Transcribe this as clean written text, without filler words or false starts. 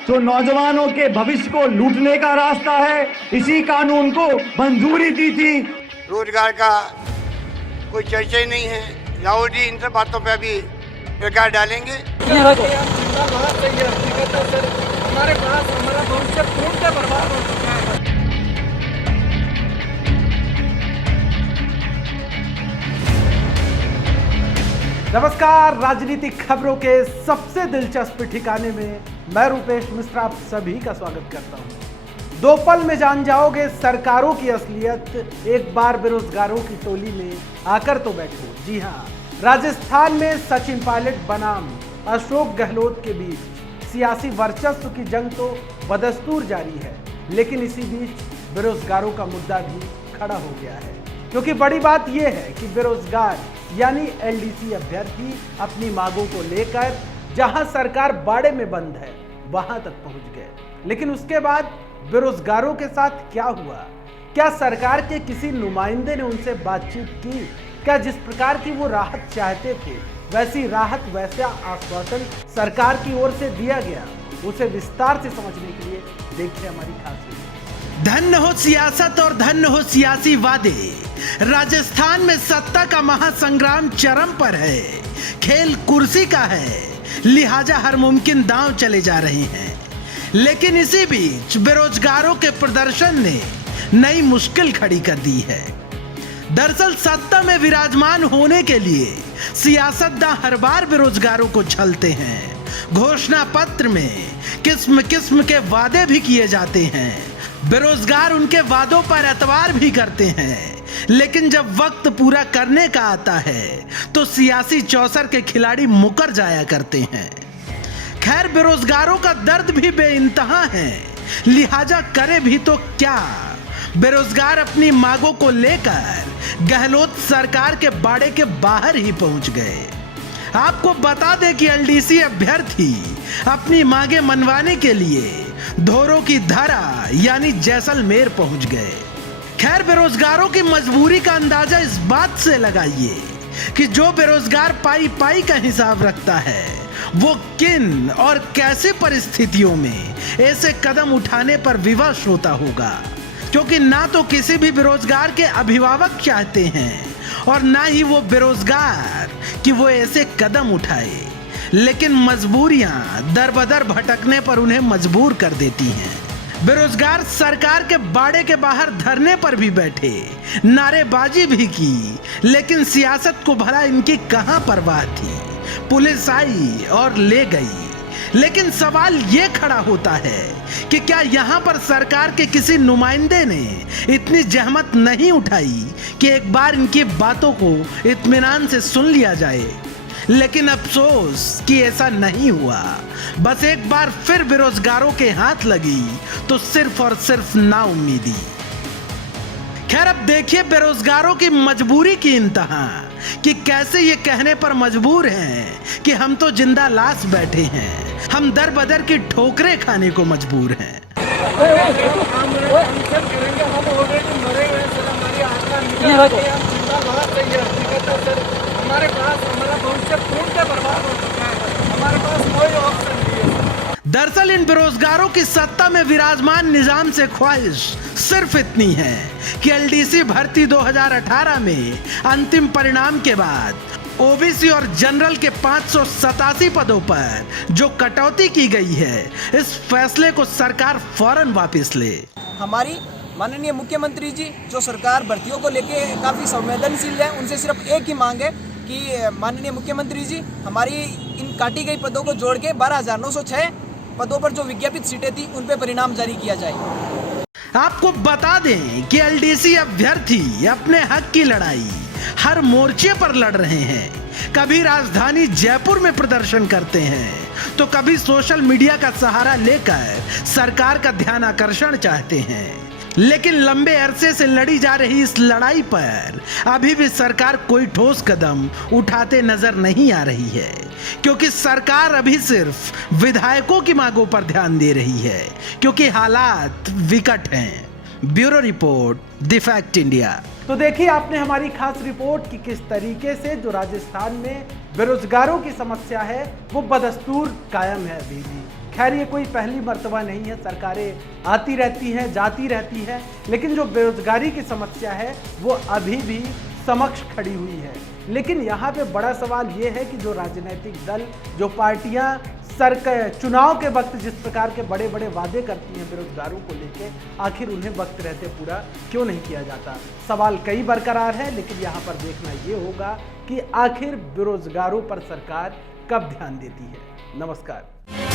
जो नौजवानों के भविष्य को लूटने का रास्ता है, इसी कानून को मंजूरी दी थी। रोजगार का कोई चर्चा ही नहीं है। राहुल जी इन सब बातों पे अभी सरकार डालेंगे। हमारे पास हमारा भविष्य पूर्ण बर्बाद हो चुका है। नमस्कार, राजनीतिक खबरों के सबसे दिलचस्प ठिकाने में मैं रूपेश मिश्रा आप सभी का स्वागत करता हूं। दो पल में जान जाओगे सरकारों की असलियत, एक बार बेरोजगारों की टोली में आकर तो बैठो। जी हां, राजस्थान में सचिन पायलट बनाम अशोक गहलोत के बीच सियासी वर्चस्व की जंग तो बदस्तूर जारी है, लेकिन इसी बीच बेरोजगारों का मुद्दा भी खड़ा हो गया है। क्योंकि बड़ी बात यह है कि बेरोजगार यानी एलडीसी अभ्यर्थी अपनी मांगों को लेकर जहां सरकार बाड़े में बंद है वहां तक पहुंच गए, लेकिन उसके बाद बेरोजगारों के साथ क्या हुआ? क्या सरकार के किसी नुमाइंदे ने उनसे बातचीत की? क्या जिस प्रकार की वो राहत चाहते थे वैसी राहत, वैसा आश्वासन सरकार की ओर से दिया गया? उसे विस्तार से समझने के लिए देखिए हमारी खास वीडियो। धन्य हो सियासत और धन्य हो सियासी वादे। राजस्थान में सत्ता का महासंग्राम चरम पर है। खेल कुर्सी का है, लिहाजा हर मुमकिन दांव चले जा रहे हैं। लेकिन इसी बीच बेरोजगारों के प्रदर्शन ने नई मुश्किल खड़ी कर दी है। दरअसल सत्ता में विराजमान होने के लिए सियासतदां हर बार बेरोजगारों को छलते हैं। घोषणा पत्र में किस्म किस्म के वादे भी किए जाते हैं। बेरोजगार उनके वादों पर एतबार भी करते हैं, लेकिन जब वक्त पूरा करने का आता है तो सियासी चौसर के खिलाड़ी मुकर जाया करते हैं। खैर, बेरोजगारों का दर्द भी बेइंतहा है, लिहाजा करे भी तो क्या। बेरोजगार अपनी मांगों को लेकर गहलोत सरकार के बाड़े के बाहर ही पहुंच गए। आपको बता दें कि एलडीसी अभ्यर्थी अपनी मांगे मनवाने के लिए धोरों की धरा यानी जैसलमेर पहुंच गए। खैर, बेरोजगारों की मजबूरी का अंदाजा इस बात से लगाइए कि जो बेरोजगार पाई पाई का हिसाब रखता है वो किन और कैसे परिस्थितियों में ऐसे कदम उठाने पर विवश होता होगा, क्योंकि ना तो किसी भी बेरोजगार के अभिभावक चाहते हैं और ना ही वो बेरोजगार कि वो ऐसे कदम उठाए, लेकिन मजबूरियां दर बदर भटकने पर उन्हें मजबूर कर देती हैं। बेरोजगार सरकार के बाड़े के बाहर धरने पर भी बैठे, नारेबाजी भी की, लेकिन सियासत को भला इनकी कहां परवाह थी। पुलिस आई और ले गई। लेकिन सवाल ये खड़ा होता है कि क्या यहां पर सरकार के किसी नुमाइंदे ने इतनी जहमत नहीं उठाई कि एक बार इनकी बातों को इत्मीनान से सुन लिया जाए? लेकिन अफसोस कि ऐसा नहीं हुआ। बस एक बार फिर बेरोजगारों के हाथ लगी तो सिर्फ और सिर्फ नाउम्मीदी। खैर, अब देखिए बेरोजगारों की मजबूरी की इंतहा कि कैसे ये कहने पर मजबूर हैं कि हम तो जिंदा लाश बैठे हैं, हम दर बदर की ठोकरें खाने को मजबूर हैं। हमारे पास हमारा भविष्य पूर्ण बर्बाद हो चुका है। हमारे पास कोई ऑप्शन नहीं है। दरअसल इन बेरोजगारों की सत्ता में विराजमान निजाम से ख्वाहिश सिर्फ इतनी है कि एलडीसी भर्ती 2018 में अंतिम परिणाम के बाद ओबीसी और जनरल के 587 पदों पर जो कटौती की गई है, इस फैसले को सरकार फौरन वापस ले। हमारी माननीय मुख्यमंत्री जी जो सरकार भर्तियों को लेके काफ़ी संवेदनशील है, उनसे सिर्फ एक ही मांग है कि माननीय मुख्यमंत्री जी हमारी इन काटी गई पदों को जोड़ के 12,906 पदों पर जो विज्ञापित सीटें थी उन पे परिणाम जारी किया जाए। आपको बता दें कि एलडीसी अभ्यर्थी अपने हक की लड़ाई हर मोर्चे पर लड़ रहे हैं। कभी राजधानी जयपुर में प्रदर्शन करते हैं तो कभी सोशल मीडिया का सहारा लेकर सरकार का ध्यान आकर्षण चाहते हैं। लेकिन लंबे अरसे से लड़ी जा रही इस लड़ाई पर अभी भी सरकार कोई ठोस कदम उठाते नजर नहीं आ रही है, क्योंकि सरकार अभी सिर्फ विधायकों की मांगों पर ध्यान दे रही है, क्योंकि हालात विकट हैं। Bureau report, the fact India. तो देखिए आपने हमारी खास रिपोर्ट कि किस तरीके से जो राजस्थान में बेरोजगारों की समस्या है वो बदस्तूर कायम है अभी भी। खैर ये कोई पहली मर्तबा नहीं है, सरकारें आती रहती हैं, जाती रहती हैं, लेकिन जो बेरोजगारी की समस्या है वो अभी भी समक्ष खड़ी हुई है। लेकिन यहाँ पे बड़ा सवाल ये है कि जो राजनीतिक दल, जो पार्टियां चुनाव के वक्त जिस प्रकार के बड़े बड़े वादे करती हैं बेरोजगारों को लेके, आखिर उन्हें वक्त रहते पूरा क्यों नहीं किया जाता। सवाल कई बरकरार है, लेकिन यहाँ पर देखना ये होगा कि आखिर बेरोजगारों पर सरकार कब ध्यान देती है। नमस्कार।